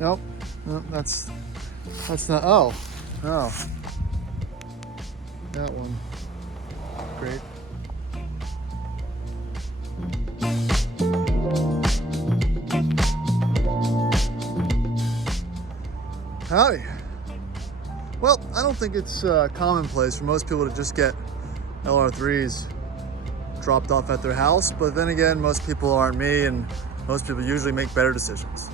Nope. Nope, that's not, oh. That one. Great. Howdy. Well, I don't think it's commonplace for most people to just get LR3s dropped off at their house, but then again, most people aren't me, and most people usually make better decisions.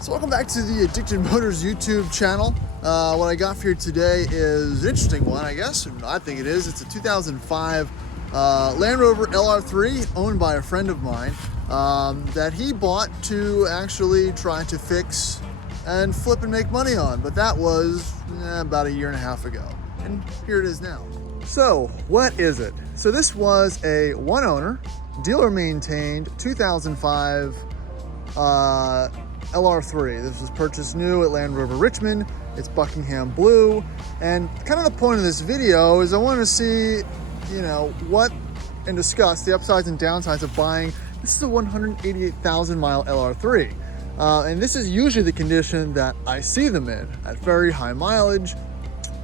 So welcome back to the Addicted Motors YouTube channel. What I got for you today is an interesting one, I guess. I think it is. It's a 2005 Land Rover LR3 owned by a friend of mine that he bought to actually try to fix and flip and make money on. But that was about 1.5 years ago. And here it is now. So what is it? So this was a one owner, dealer maintained 2005 LR3. This was purchased new at Land Rover Richmond. It's Buckingham blue. And kind of the point of this video is I want to see, what and discuss the upsides and downsides of buying. This is a 188,000 mile LR3. And this is usually the condition that I see them in, at very high mileage,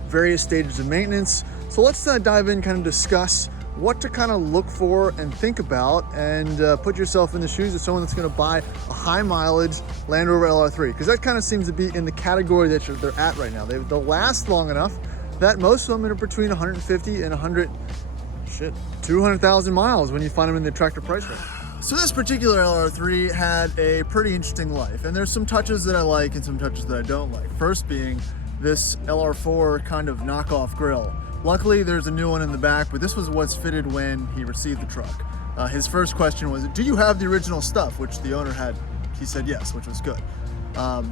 various stages of maintenance. So let's dive in, kind of discuss what to kind of look for and think about, and put yourself in the shoes of someone that's going to buy a high mileage Land Rover LR3, because that kind of seems to be in the category that they're at right now. They'll last long enough that most of them are between 150 and 200,000 miles when you find them in the attractive price range. So this particular LR3 had a pretty interesting life, and there's some touches that I like and some touches that I don't like. First being this LR4 kind of knockoff grille. Luckily, there's a new one in the back, but this was what's fitted when he received the truck. His first question was, do you have the original stuff? Which the owner had. He said yes, which was good.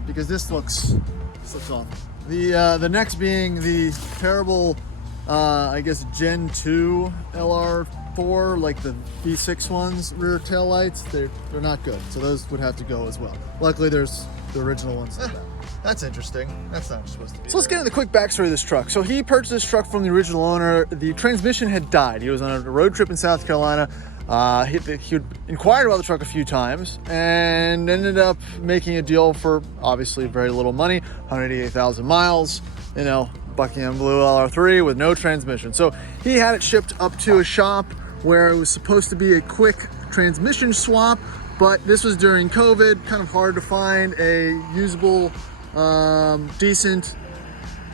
Because this looks awful. The next being the terrible, I guess, Gen 2 LR4, like the V6 ones, rear tail lights. They're not good, so those would have to go as well. Luckily, there's the original ones in the back. That's interesting. That's not supposed to be. So let's get into the quick backstory of this truck. So he purchased this truck from the original owner. The transmission had died. He was on a road trip in South Carolina. He inquired about the truck a few times and ended up making a deal for obviously very little money, 188,000 miles, Buckingham blue LR3 with no transmission. So he had it shipped up to a shop where it was supposed to be a quick transmission swap, but this was during COVID, kind of hard to find a usable, decent,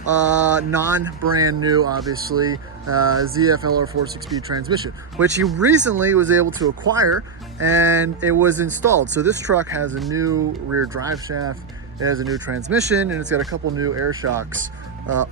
non-brand new, obviously, ZF LR4 6-speed transmission, which he recently was able to acquire, and it was installed. So this truck has a new rear drive shaft, it has a new transmission, and it's got a couple new air shocks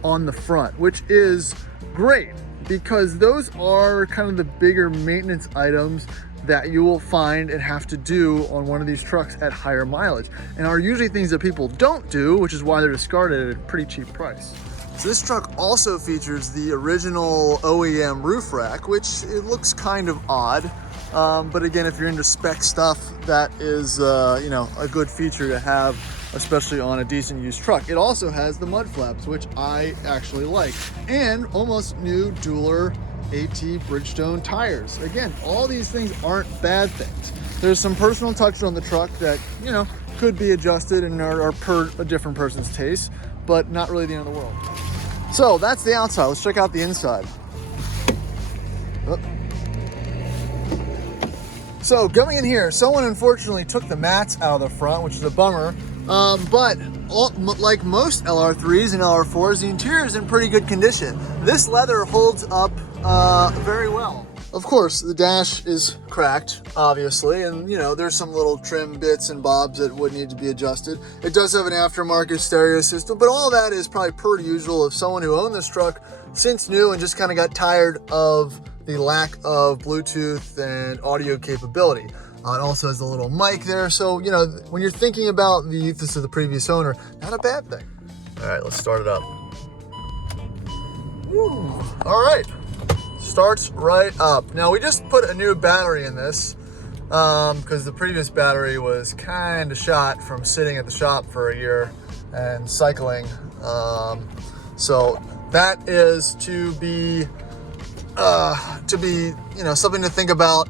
on the front, which is great because those are kind of the bigger maintenance items that you will find and have to do on one of these trucks at higher mileage, and are usually things that people don't do, which is why they're discarded at a pretty cheap price. So this truck also features the original OEM roof rack, which it looks kind of odd, but again, if you're into spec stuff, that is a good feature to have, especially on a decent used truck. It also has the mud flaps, which I actually like, and almost new Dueler AT Bridgestone tires. Again, all these things aren't bad things. There's some personal touches on the truck that, could be adjusted and are per a different person's taste, but not really the end of the world. So that's the outside. Let's check out the inside. Oh. So going in here, someone unfortunately took the mats out of the front, which is a bummer. But like most LR3s and LR4s, the interior is in pretty good condition. This leather holds up very well. Of course, the dash is cracked, obviously, and there's some little trim bits and bobs that would need to be adjusted. It does have an aftermarket stereo system, but all that is probably per usual of someone who owned this truck since new and just kind of got tired of the lack of Bluetooth and audio capability. It also has a little mic there, so when you're thinking about the ethos of the previous owner, not a bad thing. All right, let's start it up. Woo. All right. Starts right up. Now we just put a new battery in this because the previous battery was kind of shot from sitting at the shop for a year and cycling. So that is to be something to think about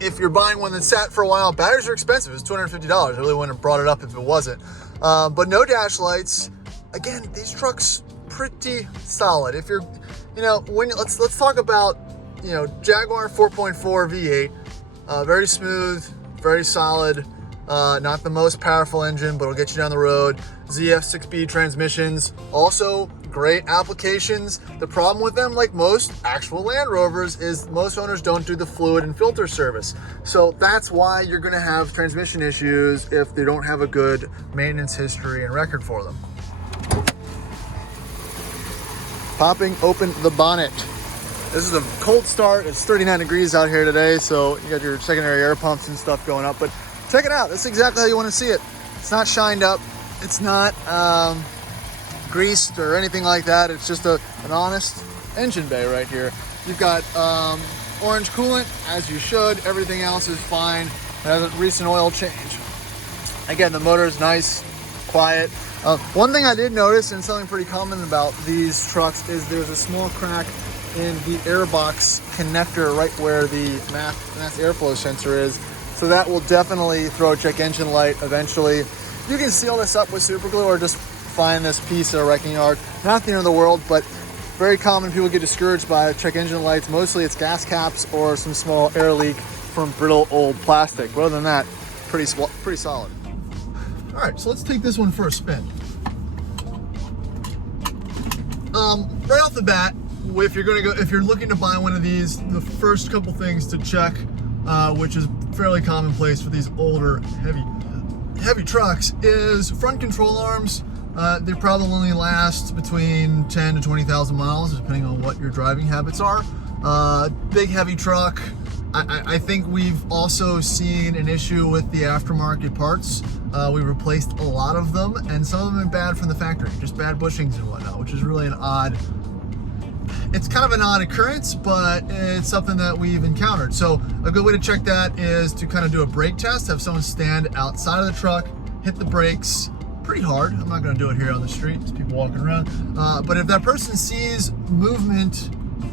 if you're buying one that's sat for a while, batteries are expensive. It's $250. I really wouldn't have brought it up if it wasn't. But no dash lights. Again, these trucks pretty solid. If you're, let's talk about, Jaguar 4.4 V8, very smooth, very solid, not the most powerful engine, but it'll get you down the road. ZF 6B transmissions, also great applications. The problem with them, like most actual Land Rovers, is most owners don't do the fluid and filter service. So that's why you're gonna have transmission issues if they don't have a good maintenance history and record for them. Popping open the bonnet. This is a cold start. It's 39 degrees out here today, so you got your secondary air pumps and stuff going up, but check it out. This is exactly how you want to see it. It's not shined up. It's not greased or anything like that. It's just an honest engine bay right here. You've got orange coolant, as you should. Everything else is fine. It has a recent oil change. Again, the motor is nice, quiet. One thing I did notice, and something pretty common about these trucks, is there's a small crack in the airbox connector right where the mass airflow sensor is. So that will definitely throw a check engine light eventually. You can seal this up with super glue or just find this piece at a wrecking yard. Not the end of the world, but very common. People get discouraged by check engine lights. Mostly it's gas caps or some small air leak from brittle old plastic. But other than that, pretty solid. All right, so let's take this one for a spin. Right off the bat, if you're looking to buy one of these, the first couple things to check, which is fairly commonplace for these older heavy trucks, is front control arms. They probably only last between 10 to 20,000 miles, depending on what your driving habits are. Big heavy truck. I think we've also seen an issue with the aftermarket parts. We replaced a lot of them, and some of them are bad from the factory, just bad bushings and whatnot, which is really it's kind of an odd occurrence, but it's something that we've encountered. So a good way to check that is to kind of do a brake test, have someone stand outside of the truck, hit the brakes pretty hard. I'm not going to do it here on the street, there's people walking around. But if that person sees movement,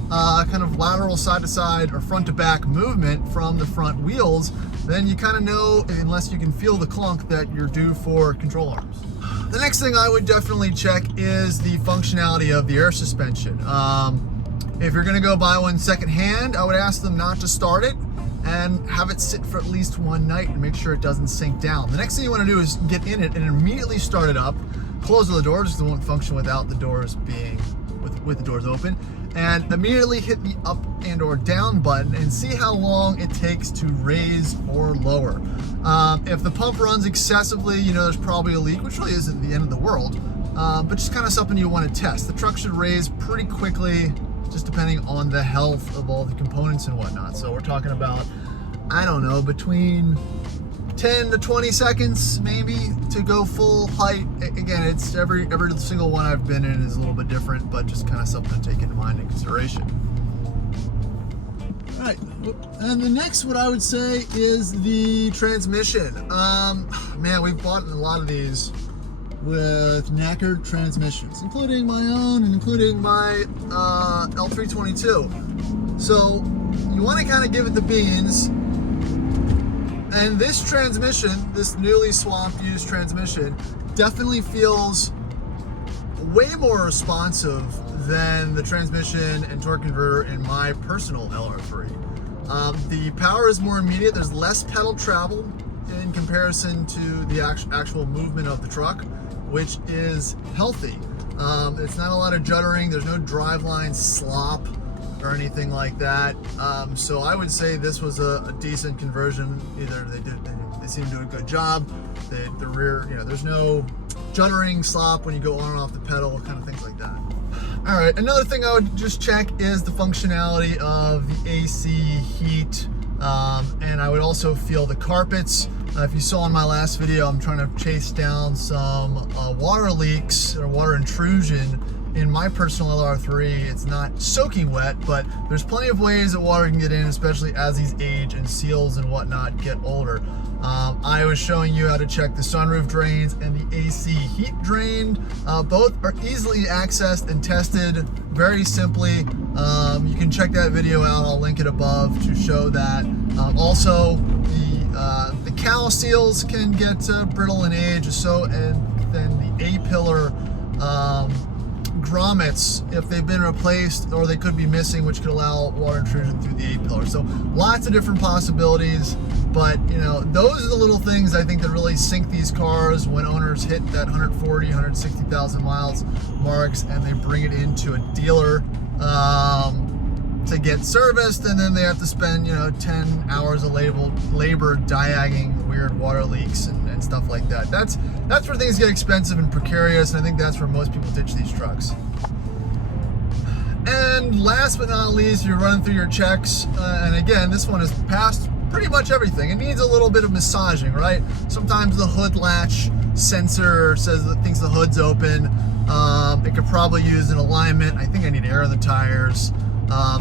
kind of lateral side to side or front to back movement from the front wheels, then you kind of know, unless you can feel the clunk, that you're due for control arms. The next thing I would definitely check is the functionality of the air suspension. If you're gonna go buy one secondhand, I would ask them not to start it and have it sit for at least one night and make sure it doesn't sink down. The next thing you wanna do is get in it and immediately start it up, close all the doors because it won't function without the doors being, with the doors open, and immediately hit the up and or down button and see how long it takes to raise or lower. If the pump runs excessively, there's probably a leak, which really isn't the end of the world, but just kind of something you want to test. The truck should raise pretty quickly, just depending on the health of all the components and whatnot. So we're talking about, I don't know, between 10 to 20 seconds maybe to go full height. Again, it's every single one I've been in is a little bit different, but just kind of something to take into mind and consideration. All right, and the next, what I would say, is the transmission. Man, we've bought a lot of these with knackered transmissions, including my own and including my L322. So you want to kind of give it the beans. And this transmission, this newly swapped used transmission, definitely feels way more responsive than the transmission and torque converter in my personal LR3. The power is more immediate. There's less pedal travel in comparison to the actual movement of the truck, which is healthy. It's not a lot of juddering. There's no driveline slop or anything like that. So I would say this was a decent conversion. Either they seem to do a good job. The rear, there's no juddering, slop when you go on and off the pedal, kind of things like that. All right, another thing I would just check is the functionality of the AC heat, and I would also feel the carpets. If you saw in my last video, I'm trying to chase down some water leaks or water intrusion in my personal LR3. It's not soaking wet, but there's plenty of ways that water can get in, especially as these age and seals and whatnot get older. I was showing you how to check the sunroof drains and the AC heat drain. Both are easily accessed and tested very simply. You can check that video out. I'll link it above to show that. Also, the cowl seals can get brittle and age, and then the A-pillar grommets, if they've been replaced or they could be missing, which could allow water intrusion through the A-pillar. So lots of different possibilities, but you know, those are the little things I think that really sink these cars when owners hit that 140, 160,000 miles marks and they bring it into a dealer to get serviced, and then they have to spend, you know, 10 hours of labor diagging weird water leaks and stuff like that. That's where things get expensive and precarious, and I think that's where most people ditch these trucks. And last but not least, you're running through your checks, and again, this one has passed pretty much everything. It needs a little bit of massaging, right? Sometimes the hood latch sensor says that thinks the hood's open. It could probably use an alignment. I think I need air in the tires.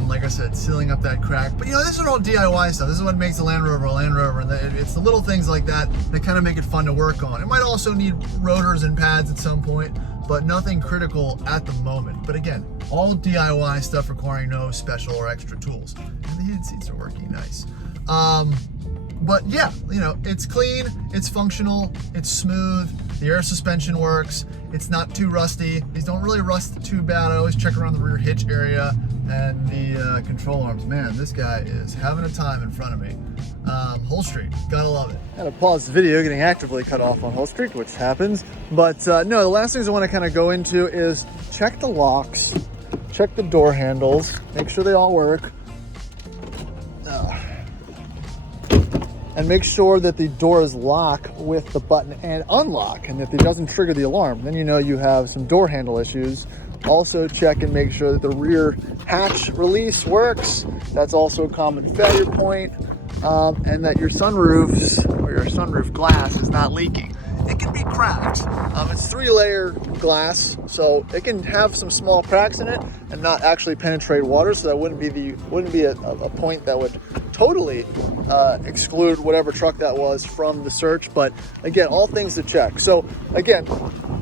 Like I said, sealing up that crack. But you know, this is all DIY stuff. This is what makes a Land Rover a Land Rover, and it's the little things like that that kind of make it fun to work on. It might also need rotors and pads at some point, but nothing critical at the moment. But again, all DIY stuff requiring no special or extra tools. And the heated seats are working nice. But yeah, you know, it's clean, it's functional, it's smooth, the air suspension works, it's not too rusty. These don't really rust too bad. I always check around the rear hitch area and the control arms. Man, this guy is having a time in front of me. Hull Street, gotta love it. I had to pause the video getting actively cut off on Hull Street, which happens. But no, the last things I want to kind of go into is check the locks, check the door handles, make sure they all work. And make sure that the doors lock with the button and unlock, and if it doesn't trigger the alarm, then you know you have some door handle issues. Also check and make sure that the rear hatch release works. That's also a common failure point. And that your sunroofs or your sunroof glass is not leaking. It can be cracked. It's 3-layer glass, so it can have some small cracks in it and not actually penetrate water. So that wouldn't be a point that would totally exclude whatever truck that was from the search. But again, all things to check. So again,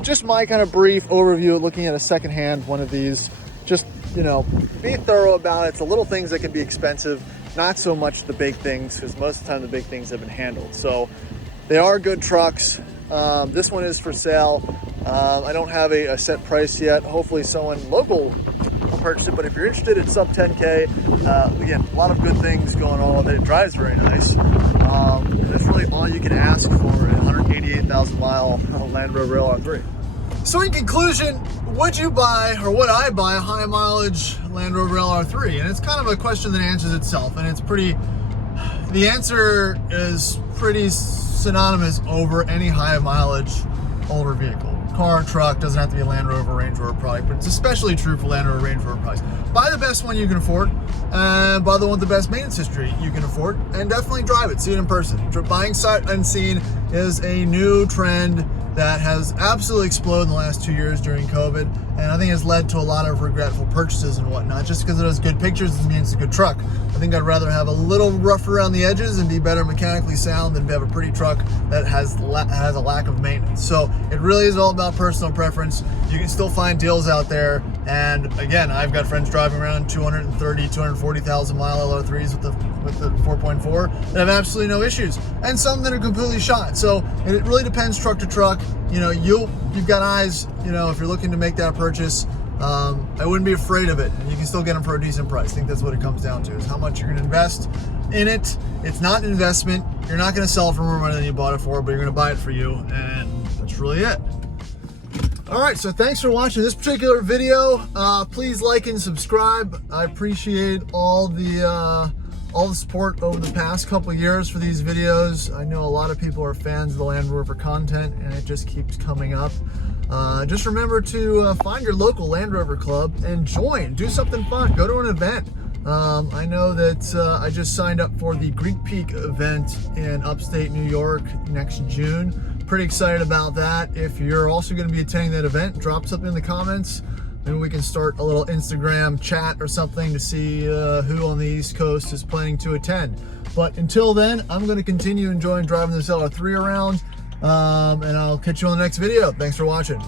just my kind of brief overview looking at a secondhand one of these. Just, you know, be thorough about it. It's the little things that can be expensive, not so much the big things, because most of the time the big things have been handled. So they are good trucks. This one is for sale. I don't have a set price yet. Hopefully someone local will purchase it, but if you're interested, it's sub 10K. Again, a lot of good things going on with it. It drives very nice. That's really all you can ask for a 188,000 mile Land Rover LR3. So in conclusion, would you buy, or would I buy, a high mileage Land Rover LR3? And it's kind of a question that answers itself, and the answer is pretty synonymous over any high mileage older vehicle. Car, truck, doesn't have to be a Land Rover, Range Rover product, but it's especially true for Land Rover, Range Rover products. Buy the best one you can afford, and buy the one with the best maintenance history you can afford, and definitely drive it, see it in person. Buying sight unseen is a new trend that has absolutely exploded in the last 2 years during COVID, and I think has led to a lot of regretful purchases and whatnot. Just because it has good pictures doesn't mean it's a good truck. I think I'd rather have a little rough around the edges and be better mechanically sound than have a pretty truck that has a lack of maintenance. So it really is all about personal preference. You can still find deals out there, and again, I've got friends driving around 230, 240,000 mile LR3s with the 4.4 that have absolutely no issues, and some that are completely shot. So it really depends truck to truck. You know, you've got eyes, you know, if you're looking to make that purchase. I wouldn't be afraid of it, and you can still get them for a decent price. I think that's what it comes down to, is how much you're going to invest in it. It's not an investment. You're not going to sell it for more money than you bought it for, but you're going to buy it for you, and that's really it. All right, so thanks for watching this particular video. Please like and subscribe. I appreciate all the support over the past couple of years for these videos. I know a lot of people are fans of the Land Rover content, and it just keeps coming up. Just remember to find your local Land Rover club and join. Do something fun. Go to an event. I know that I just signed up for the Greek Peak event in upstate New York next June. Pretty excited about that. If you're also going to be attending that event, drop something in the comments. Maybe we can start a little Instagram chat or something to see who on the East Coast is planning to attend. But until then, I'm going to continue enjoying driving this LR3 around, and I'll catch you on the next video. Thanks for watching.